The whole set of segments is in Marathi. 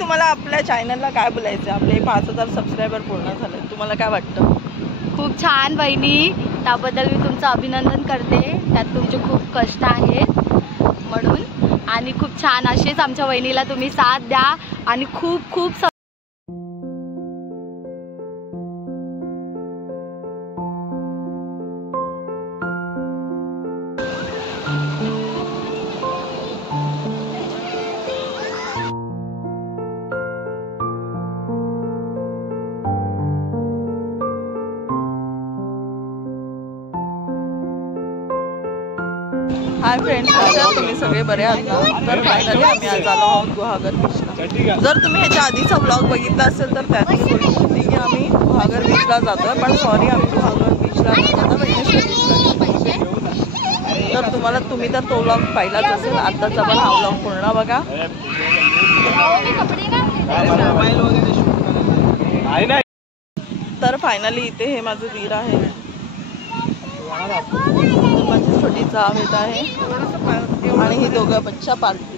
तुम्हाला आपल्या चॅनलला काय बोलायचं? आपले 5000 सबस्क्रायबर पूर्ण झाले, तुम्हाला काय वाटतं? खूप छान बहिणी, त्याबद्दल मी तुमचं अभिनंदन करते. त्यात तुमचे खूप कष्ट आहेत म्हणून, आणि खूप छान असेच आमच्या वहिनीला तुम्ही साथ द्या आणि खूप खूप हाय फ्रेंड्स, तुम्ही सगळे बरे आहात ना? तर फायनली आम्ही आज आलो आहोत गुहागर बीचला. जर तुम्ही ह्याच्या आधीचा ब्लॉग बघितला असेल तर त्यात मी बोलली होती की आम्ही गुहागर बीचला जातोय, पण सॉरी आम्ही गुहागर बीचला न जाता वैनेश्वर बीचला. तर तुम्ही तर तो ब्लॉग पाहिलाच असेल. आत्ताचा पण हा ब्लॉग पूर्ण बघा. तर फायनली इथे हे माझं वीर आहे, माझी छोटी जावेद आहे आणि ही दोघं बच्चा पार्टी.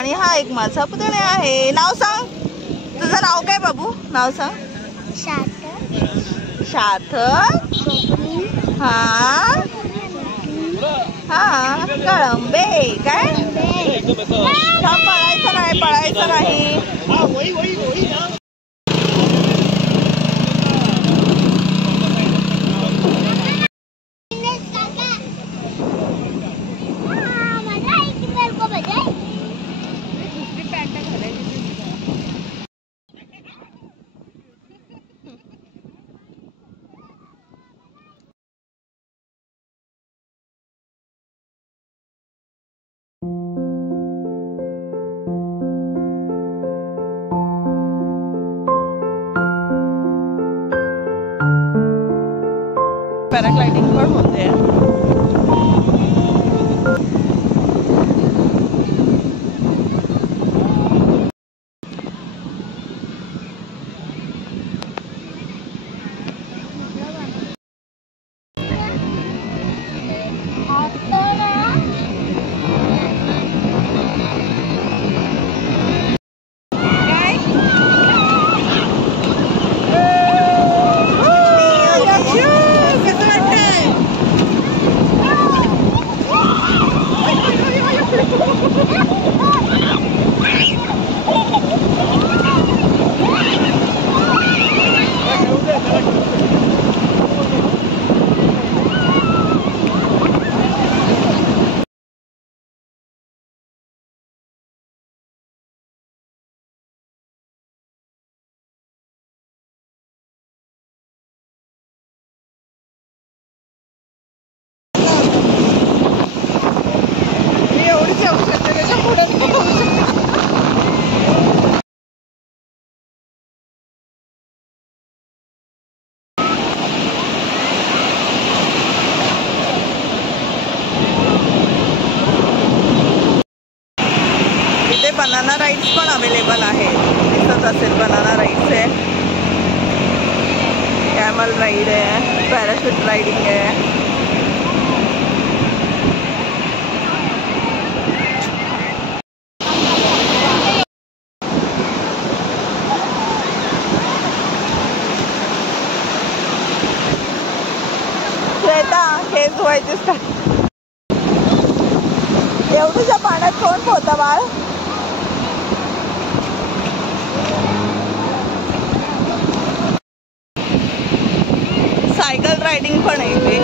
आणि हा एक माझा पुतण्या आहे. नाव सांग, तुझं नाव काय बाबू? नाव सांग. शाथ. हा हा कळंबे. काय पळायचं नाही, पळायचं नाही. पॅराग्लायडिंग पण होते. बनाना राइड्स पण अवेलेबल आहे. दिसत असेल बनाना राइड्स आहे, कॅमल राईड आहे, पॅराशूट रायडिंग आहे. श्वेता केस धुवायचे स्टार्ट. एवढ्याच्या पाण्यात कोण पोहतं बाळ? सायकल रायडिंग पण आहे इथे.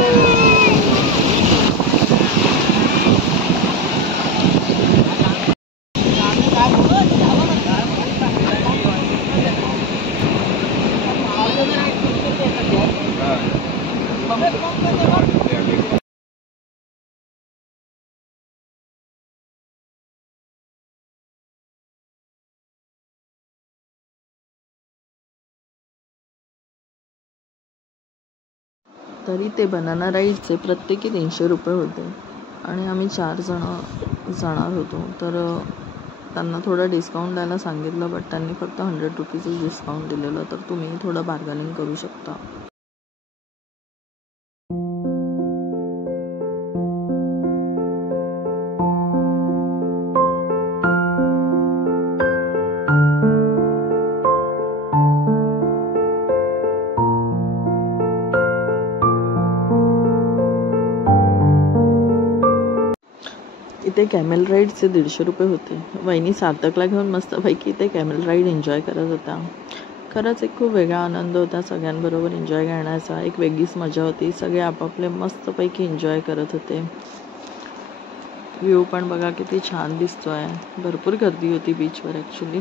तरी ते बनाना राईडचे प्रत्येकी 300 रुपये होते आणि आम्ही 4 जण जाणार होतो. तर त्यांना थोडं डिस्काउंट द्यायला सांगितलं, बट त्यांनी फक्त 100 रुपीजच डिस्काउंट दिलेलं. तर तुम्ही थोडं बार्गेनिंग करू शकता. इथे कॅमेल राईडचे 150 रुपये होते. वहिनी सार्थकला घेऊन मस्तपैकी इथे कॅमेल राईड एन्जॉय करत होता. खरंच एक खूप वेगळा आनंद होता सगळ्यांबरोबर एन्जॉय करण्याचा. एक वेगळीच मजा होती. सगळे आपापले मस्तपैकी एन्जॉय करत होते. व्ह्यू पण बघा किती छान दिसतोय. भरपूर गर्दी होती बीचवर ॲक्च्युली.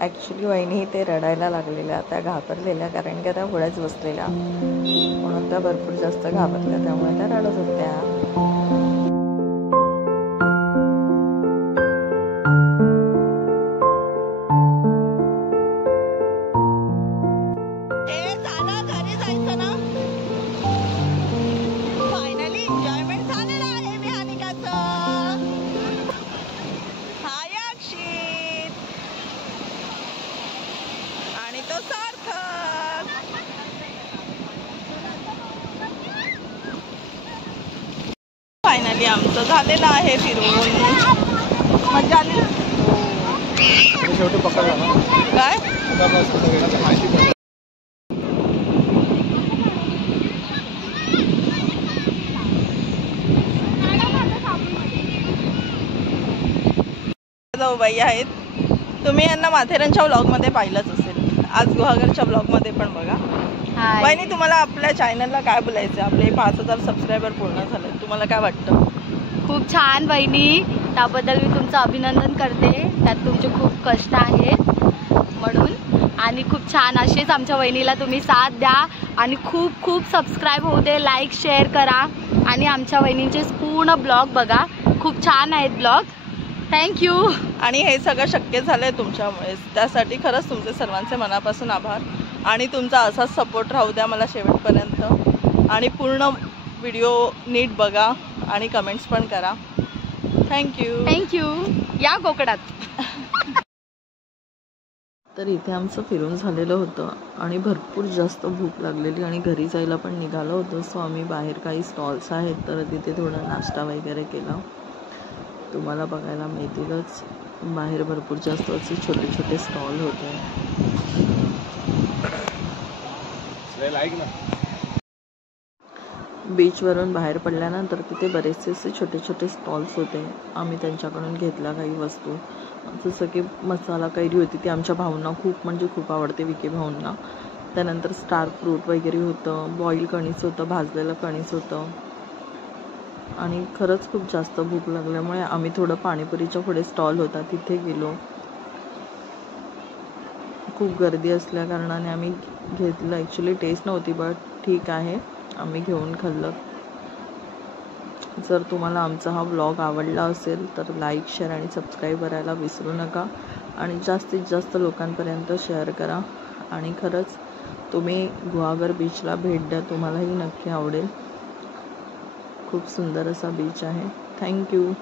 ॲक्च्युली वहिनी ते रडायला लागलेल्या, त्या घाबरलेल्या, कारण की त्या पुढेच बसलेल्या, म्हणून त्या भरपूर जास्त घाबरल्या, त्यामुळे त्या रडत होत्या. फायनली आमचं झालेलं आहे फिरून. मजा आली काय? जाऊबाई आहेत. तुम्ही यांना माथेरानच्या व्लॉगमध्ये पाहिलंच असेल. आज गुहागरच्या व्लॉगमध्ये पण बघा. वहिनी, तुम्हाला आपल्या चॅनलला काय बोलायचं? आपले 5000 सबस्क्रायबर पूर्ण झाले, तुम्हाला काय वाटतं? खूप छान वहिनी, त्याबद्दल मी तुमचं अभिनंदन करते. त्यात तुमचे खूप कष्ट आहेत म्हणून. आणि खूप छान असेच आमच्या वहिनीला तुम्ही साथ द्या आणि खूप खूप सबस्क्राईब होऊ दे, लाईक शेअर करा आणि आमच्या वहिनींचे पूर्ण ब्लॉग बघा. खूप छान आहेत ब्लॉग. थँक्यू. आणि हे सगळं शक्य झालंय तुमच्यामुळे, त्यासाठी खरंच तुमचे सर्वांचे मनापासून आभार. आणि तुमचा असाच सपोर्ट राहू द्या मला शेवटपर्यंत. आणि पूर्ण व्हिडिओ नीट बघा आणि कमेंट्स पण करा. थँक्यू. या कोकणात. तर इथे आमचं फिरून झालेलं होतं आणि भरपूर जास्त भूक लागलेली आणि घरी जायला पण निघालो होतो. सो आम्ही बाहेर काही स्टॉल्स आहेत तर तिथे थोडा नाश्ता वगैरे केला. तुम्हाला बघायला मिळतीलच. बाहेर भरपूर जास्त असे छोटे छोटे स्टॉल होते. बीचवरून बाहेर पडल्यानंतर तिथे बरेचसे असे छोटे छोटे स्टॉल्स होते. आम्ही त्यांच्याकडून घेतल्या काही वस्तू, जसं की मसाला कैरी होती, ती आमच्या भाऊंना खूप म्हणजे खूप आवडते, विके भाऊंना. त्यानंतर स्टार फ्रूट वगैरे होतं, बॉईल कणीस होतं, भाजलेलं कणीस होतं. आणि खरंच खूप जास्त भूक लागल्यामुळे आम्ही थोडं पाणीपुरीच्या पुढे स्टॉल होता तिथे गेलो. खूप गर्दी असल्या कारणाने आम्ही घेतलं. ॲक्च्युली टेस्ट नव्हती, बट ठीक आहे, आम्ही घेऊन खाल्लं. जर तुम्हाला आमचा हा व्लॉग आवडला असेल तर लाईक, शेअर आणि सबस्क्राईब करायला विसरू नका. आणि जास्तीत जास्त लोकांपर्यंत शेअर करा. आणि खरंच तुम्ही गुहागर बीचला भेट द्या, तुम्हालाही नक्की आवडेल. खूप सुंदर असा बीच आहे. थँक्यू.